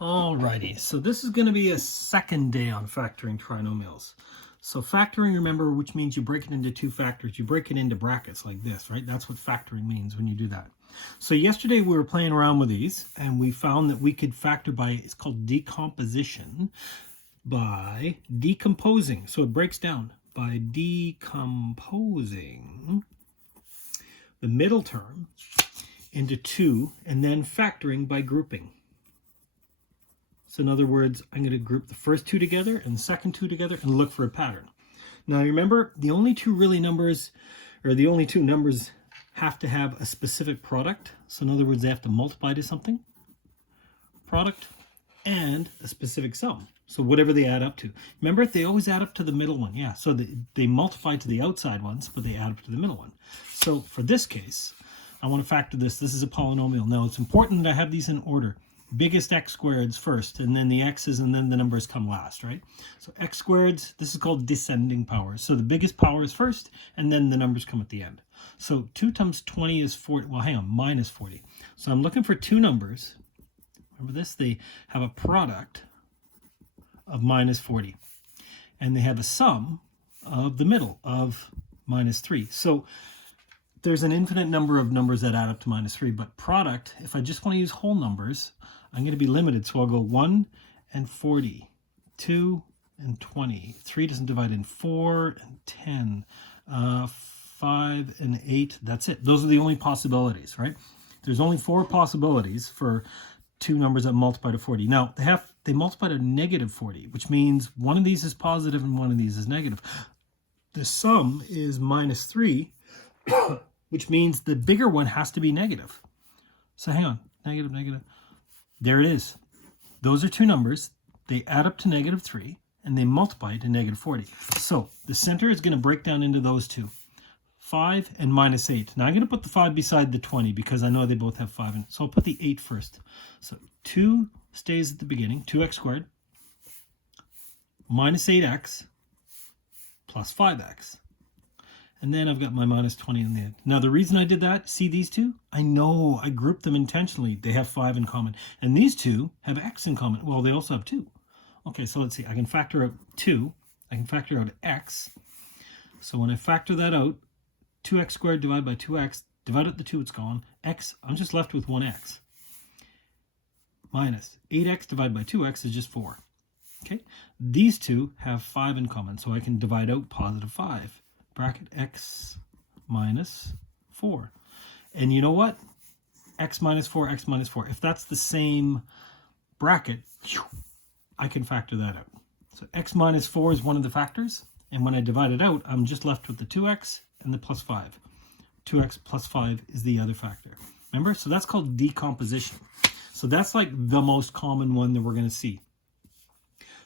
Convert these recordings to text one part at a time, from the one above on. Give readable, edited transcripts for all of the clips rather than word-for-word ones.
Alrighty, so this is going to be a second day on factoring trinomials. So factoring, remember, which means you break it into two factors. You break it into brackets like this, right? That's what factoring means when you do that. So yesterday we were playing around with these, and we found that we could factor by, it's called decomposition, by decomposing. So it breaks down by decomposing the middle term into two, and then factoring by grouping. So in other words, I'm going to group the first two together and the second two together and look for a pattern. Now remember, the only two numbers have to have a specific product. So in other words, they have to multiply to something, product, and a specific sum. So whatever they add up to. Remember, they always add up to the middle one. Yeah, so they multiply to the outside ones, but they add up to the middle one. So for this case, I want to factor this. This is a polynomial. Now it's important that I have these in order. Biggest x squareds first, and then the x's, and then the numbers come last, right? So x squareds, this is called descending powers. So the biggest power is first, and then the numbers come at the end. So 2 times 20 is 40. Well, hang on, minus 40. So I'm looking for two numbers. Remember this? They have a product of minus 40. And they have a sum of the middle of minus 3. So there's an infinite number of numbers that add up to minus 3, but product, if I just want to use whole numbers, I'm going to be limited. So I'll go 1 and 40, 2 and 20. 3 doesn't divide in 4 and 10, 5 and 8. That's it. Those are the only possibilities, right? There's only 4 possibilities for two numbers that multiply to 40. Now, they multiply to negative 40, which means one of these is positive and one of these is negative. The sum is minus 3, which means the bigger one has to be negative. So hang on, negative, negative. There it is. Those are two numbers. They add up to negative 3, and they multiply to negative 40. So the center is going to break down into those two, 5 and minus 8. Now I'm going to put the 5 beside the 20 because I know they both have 5 in it. So I'll put the 8 first. So 2 stays at the beginning, 2x squared, minus 8x, plus 5x. And then I've got my minus 20 in the end. Now, the reason I did that, see these two? I know I grouped them intentionally. They have 5 in common. And these two have x in common. Well, they also have 2. Okay, so let's see. I can factor out 2. I can factor out x. So when I factor that out, 2x squared divided by 2x, divide out the 2, it's gone. X, I'm just left with 1x. Minus 8x divided by 2x is just 4. Okay, these two have 5 in common, so I can divide out positive 5. Bracket x minus 4. And you know what? X minus 4, x minus 4. If that's the same bracket, I can factor that out. So x minus 4 is one of the factors. And when I divide it out, I'm just left with the 2x and the plus 5. 2x plus 5 is the other factor. Remember? So that's called decomposition. So that's like the most common one that we're going to see.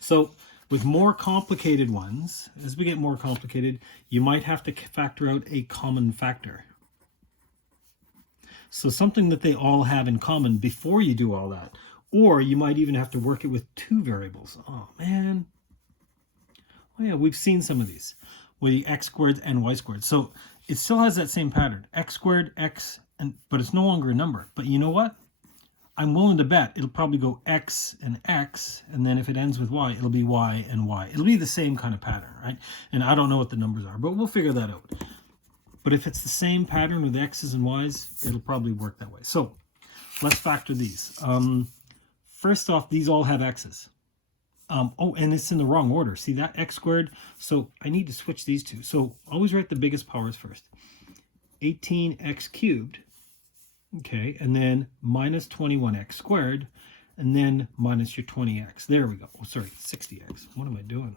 So with more complicated ones, as we get more complicated, you might have to factor out a common factor. So something that they all have in common before you do all that. Or you might even have to work it with two variables. Oh, man. Oh, yeah, we've seen some of these with the x squared and y squared. So it still has that same pattern. X squared, x, but it's no longer a number. But you know what? I'm willing to bet it'll probably go x, and then if it ends with y, it'll be y and y. It'll be the same kind of pattern, right? And I don't know what the numbers are, but we'll figure that out. But if it's the same pattern with x's and y's, it'll probably work that way. So let's factor these. First off, these all have x's. Oh, and it's in the wrong order. See that? X squared. So I need to switch these two. So always write the biggest powers first. 18x cubed. Okay, and then minus 21x squared, and then minus your 20x. There we go. Oh, sorry, 60x. What am I doing?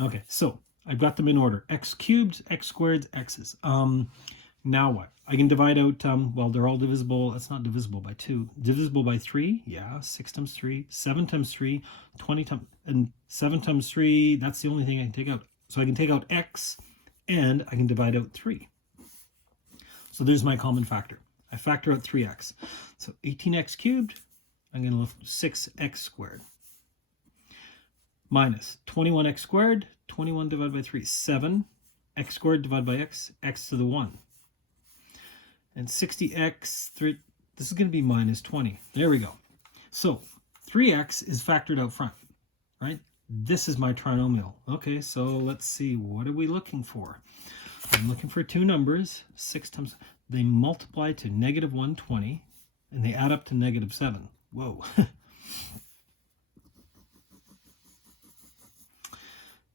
Okay, so I've got them in order. X cubed, x squared, x's. Now what? I can divide out, well, they're all divisible. That's not divisible by 2. Divisible by 3, yeah, 6 times 3, 7 times 3, 20 times, and 7 times 3, that's the only thing I can take out. So I can take out x, and I can divide out 3. So there's my common factor. I factor out 3x. So 18x cubed, I'm going to left 6x squared. Minus 21x squared, 21 divided by 3, 7. X squared divided by x, x to the 1. And 60x, This is going to be minus 20. There we go. So 3x is factored out front, right? This is my trinomial. Okay, so let's see. What are we looking for? I'm looking for two numbers. 6 times. They multiply to negative 120, and they add up to negative 7. Whoa.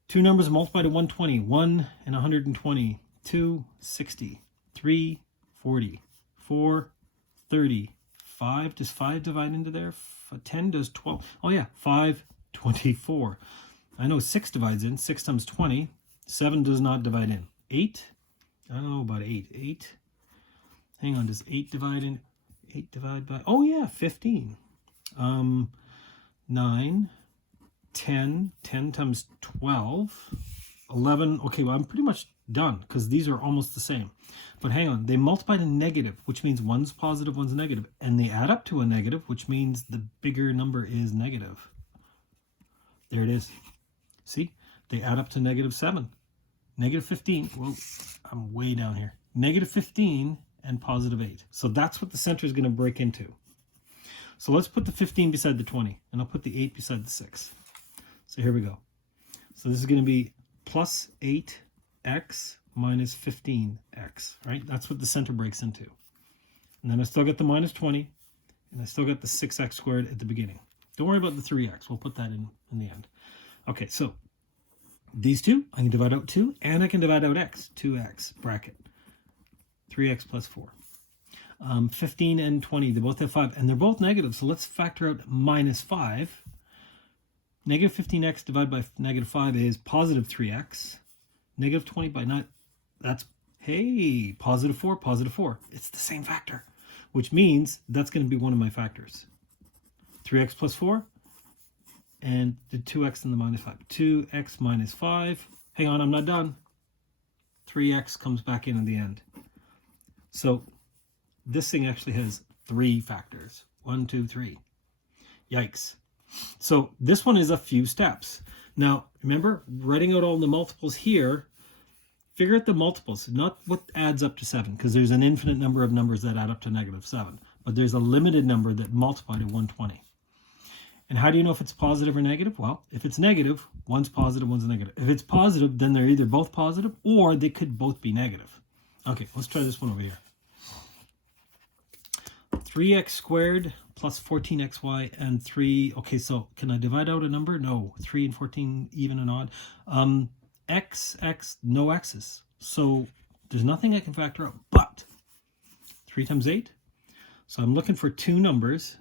Two numbers multiply to 120. 1 and 120. 2, 60. 3, 40. 4, 30. 5, does 5 divide into there? 10 does 12. Oh yeah, 5, 24. I know 6 divides in. 6 times 20. 7 does not divide in. 8, I don't know about 8. 8, hang on, does 8 divide in? 8 divide by, oh yeah, 15. 9, 10, 10 times 12, 11. Okay, well, I'm pretty much done because these are almost the same. But hang on, they multiply to negative, which means one's positive, one's negative, and they add up to a negative, which means the bigger number is negative. There it is. See, they add up to negative 7. Negative 15, well, I'm way down here. Negative 15 and positive 8. So that's what the center is going to break into. So let's put the 15 beside the 20, and I'll put the 8 beside the 6. So here we go. So this is going to be plus 8x minus 15x, right? That's what the center breaks into. And then I still got the minus 20, and I still got the 6x squared at the beginning. Don't worry about the 3x. We'll put that in the end. Okay, so these two, I can divide out 2, and I can divide out x. 2x, bracket. 3x plus 4. 15 and 20, they both have 5, and they're both negative, so let's factor out minus 5. Negative 15x divided by negative 5 is positive 3x. Negative 20 by 9, that's, hey, positive 4, positive 4. It's the same factor, which means that's going to be one of my factors. 3x plus 4, and the 2x and the minus 5. 2x minus 5. Hang on, I'm not done. 3x comes back in at the end. So this thing actually has 3 factors. 1, 2, 3. Yikes. So this one is a few steps. Now, remember, writing out all the multiples here, figure out the multiples, not what adds up to 7, because there's an infinite number of numbers that add up to negative 7. But there's a limited number that multiply to 120. And how do you know if it's positive or negative? Well, if it's negative, one's positive, one's negative. If it's positive, then they're either both positive or they could both be negative. Okay, let's try this one over here. 3x squared plus 14xy and 3. Okay, so can I divide out a number? No. 3 and 14, even and odd. X, no x's. So there's nothing I can factor out, but 3 times 8. So I'm looking for two numbers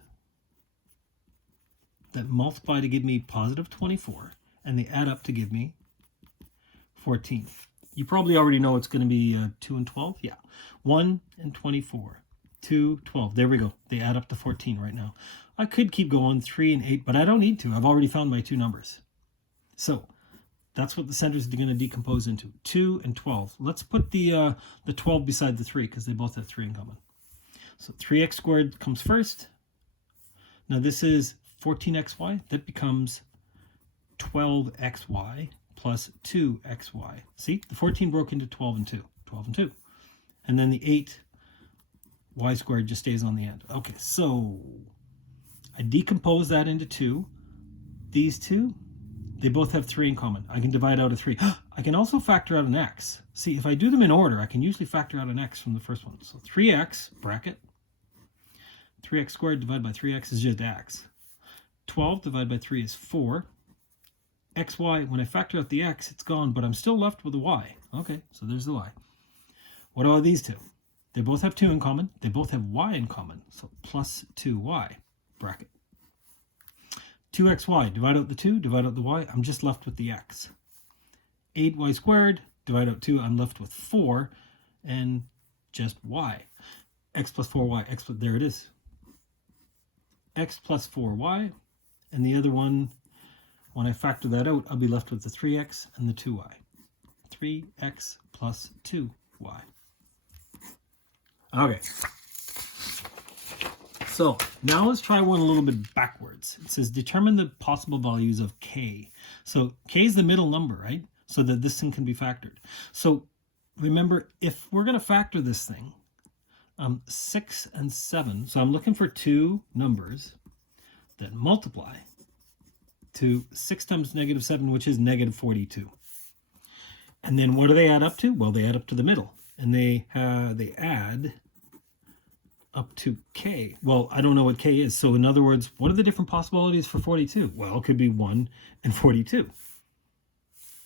that multiply to give me positive 24, and they add up to give me 14. You probably already know it's going to be 2 and 12. Yeah. 1 and 24. 2, 12. There we go. They add up to 14 right now. I could keep going 3 and 8, but I don't need to. I've already found my two numbers. So that's what the center is going to decompose into. 2 and 12. Let's put the 12 beside the 3 because they both have 3 in common. So 3x squared comes first. Now this is 14xy. That becomes 12xy plus 2xy. See, the 14 broke into 12 and 2. 12 and 2. And then the 8 y squared just stays on the end. Okay, so I decompose that into 2. These two, they both have 3 in common. I can divide out a 3. I can also factor out an x. See, if I do them in order, I can usually factor out an x from the first one. So 3x, bracket. 3x squared divided by 3x is just x. 12 divided by 3 is 4. xy, when I factor out the x, it's gone, but I'm still left with a y. Okay, so there's the y. What are these two? They both have 2 in common. They both have y in common. So plus 2y, bracket. 2xy, divide out the 2, divide out the y. I'm just left with the x. 8y squared, divide out 2. I'm left with 4 and just y. X plus 4y, x, there it is. X plus 4y. And the other one, when I factor that out, I'll be left with the 3x and the 2y. 3x plus 2y. Okay. So now let's try one a little bit backwards. It says determine the possible values of k. So k is the middle number, right? So that this thing can be factored. So remember, if we're going to factor this thing, 6 and 7. So I'm looking for two numbers that multiply to 6 times negative 7, which is negative 42. And then what do they add up to? Well, they add up to the middle. And they add up to k. Well, I don't know what k is. So in other words, what are the different possibilities for 42? Well, it could be 1 and 42.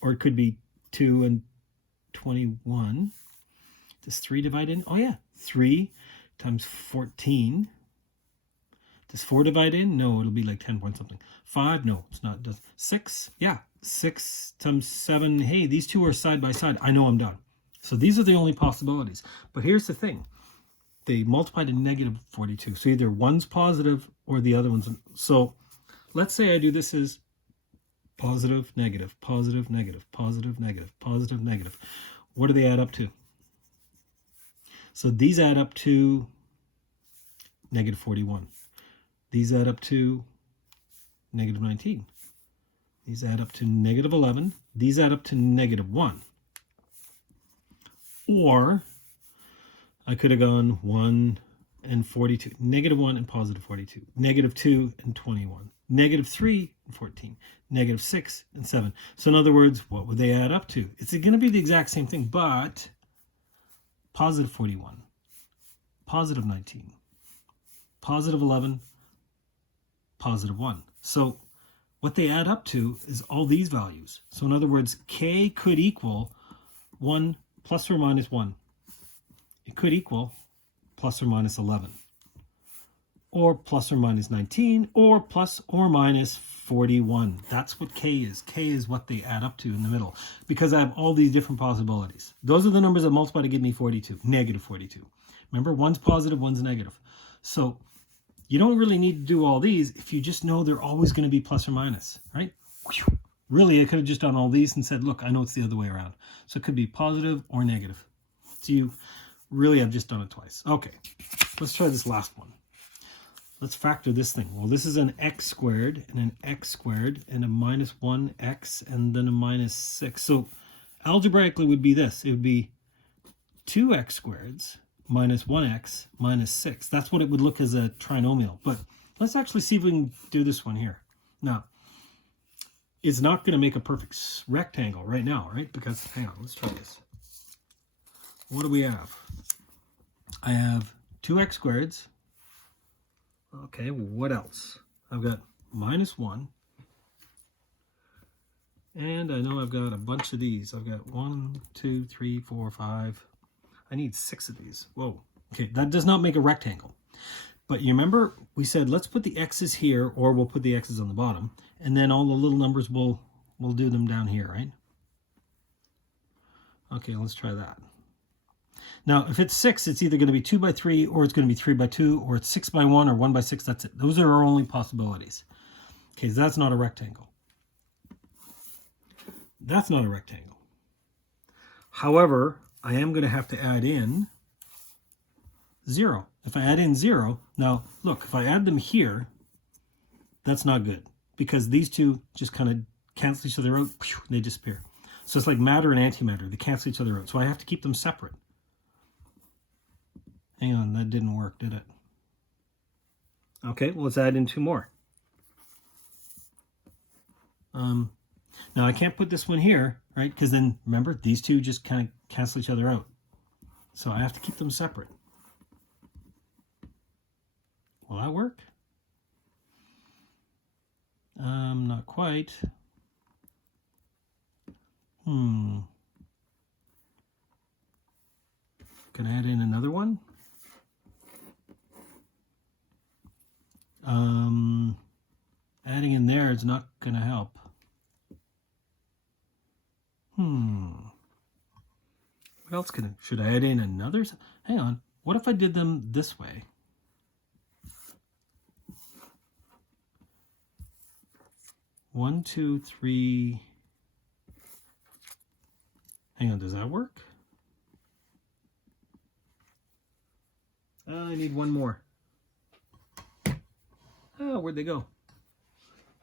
Or it could be 2 and 21. Does 3 divide in? Oh, yeah. 3 times 14. Does 4 divide in? No, it'll be like 10 point something. 5? No, it's not. Does 6? Yeah. 6 times 7. Hey, these two are side by side. I know I'm done. So these are the only possibilities. But here's the thing. They multiply to negative 42. So either one's positive or the other one's. So let's say I do this as positive, negative, positive, negative, positive, negative, positive, negative. What do they add up to? So these add up to negative 41. These add up to negative 19. These add up to negative 11. These add up to negative 1. Or I could have gone 1 and 42. Negative 1 and positive 42. Negative 2 and 21. Negative 3 and 14. Negative 6 and 7. So in other words, what would they add up to? It's going to be the exact same thing, but positive 41, positive 19, positive 11, positive 1. So what they add up to is all these values. So in other words, k could equal 1 plus or minus 1. It could equal plus or minus 11. Or plus or minus 19, or plus or minus 41. That's what k is. K is what they add up to in the middle, because I have all these different possibilities. Those are the numbers that multiply to give me 42, negative 42. Remember, one's positive, one's negative. So you don't really need to do all these if you just know they're always going to be plus or minus, right? Really, I could have just done all these and said, look, I know it's the other way around. So it could be positive or negative. So you really have just done it twice. Okay, let's try this last one. Let's factor this thing. Well, this is an x squared and an x squared and a minus 1x and then a minus 6. So algebraically would be this. It would be 2x squareds minus 1x minus 6. That's what it would look as a trinomial. But let's actually see if we can do this one here. Now, it's not going to make a perfect rectangle right now, right? Because, hang on, let's try this. What do we have? I have 2x squareds. Okay, what else? I've got minus 1. And I know I've got a bunch of these. I've got 1, 2, 3, 4, 5. I need 6 of these. Whoa. Okay, that does not make a rectangle. But you remember we said let's put the x's here, or we'll put the x's on the bottom, and then all the little numbers we'll do them down here, right? Okay, let's try that. Now, if it's 6, it's either going to be 2 by 3, or it's going to be 3 by 2, or it's 6 by 1, or 1 by 6. That's it. Those are our only possibilities. Okay, so that's not a rectangle. That's not a rectangle. However, I am going to have to add in 0. If I add in 0, now, look, if I add them here, that's not good, because these two just kind of cancel each other out. They disappear. So it's like matter and antimatter. They cancel each other out. So I have to keep them separate. Hang on, that didn't work, did it? Okay, well, let's add in 2 more. Now, I can't put this one here, right? Because then, remember, these two just kind of cancel each other out. So I have to keep them separate. Will that work? Not quite. Can I add in another one? Adding in there is not going to help. What else should I add in another? Hang on. What if I did them this way? One, two, three. Hang on, does that work? I need one more. Oh, where'd they go?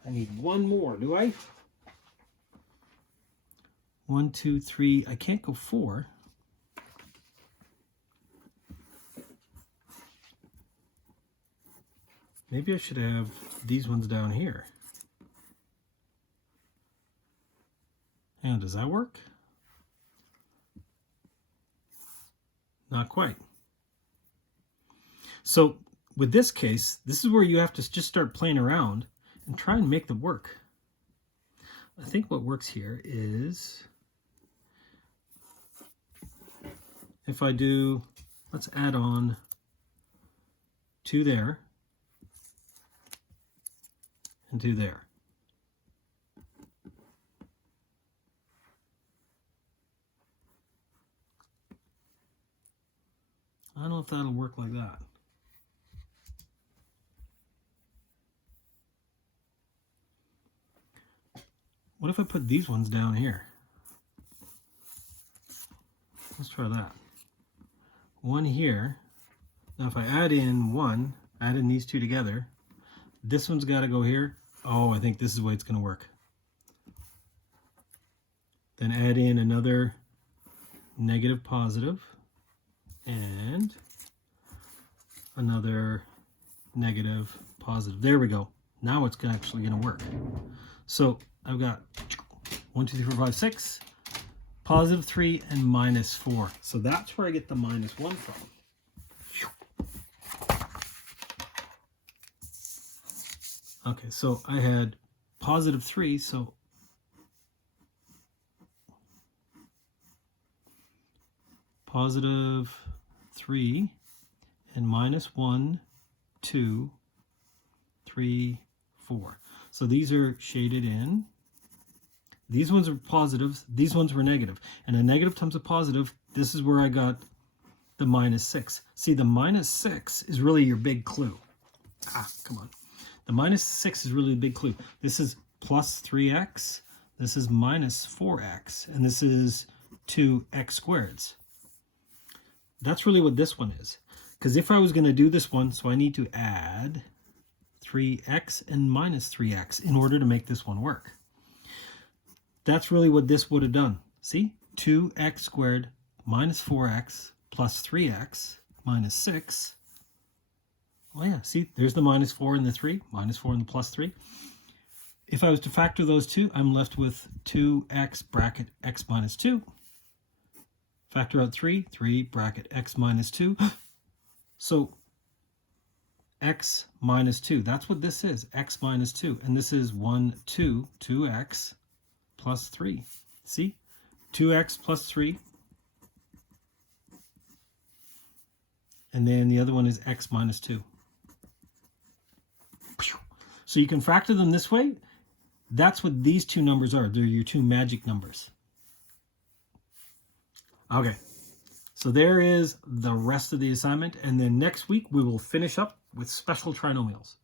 I need one more, do I? 1, 2, 3. I can't go 4. Maybe I should have these ones down here. And does that work? Not quite. So with this case, this is where you have to just start playing around and try and make them work. I think what works here is if I do, let's add on 2 there and 2 there. I don't know if that'll work like that. What if I put these ones down here? Let's try that. 1 here. Now if I add in 1, add in these 2 together, this one's got to go here. Oh, I think this is the way it's going to work. Then add in another negative positive and another negative positive. There we go. Now it's actually going to work. So I've got 1, 2, 3, 4, 5, 6, positive 3, and minus 4. So that's where I get the minus 1 from. Okay, so I had positive 3, so positive 3 and minus 1, 2, 3, 4. So these are shaded in. These ones are positives, these ones were negative. And a negative times a positive, this is where I got the minus 6. See, the minus 6 is really your big clue. Come on. The minus 6 is really the big clue. This is plus 3x, this is minus 4x, and this is 2x squareds. That's really what this one is. Because if I was going to do this one, so I need to add 3x and minus 3x in order to make this one work. That's really what this would have done. See? 2x squared minus 4x plus 3x minus 6. Oh yeah, see, there's the minus 4 and the 3, minus 4 and the plus 3. If I was to factor those two, I'm left with 2x bracket x minus 2. Factor out 3, 3 bracket x minus 2. So x minus 2, that's what this is, x minus 2. And this is 1, 2, 2x plus 3. See? 2x plus 3. And then the other one is x minus 2. So you can factor them this way. That's what these two numbers are. They're your two magic numbers. Okay, so there is the rest of the assignment. And then next week we will finish up with special trinomials.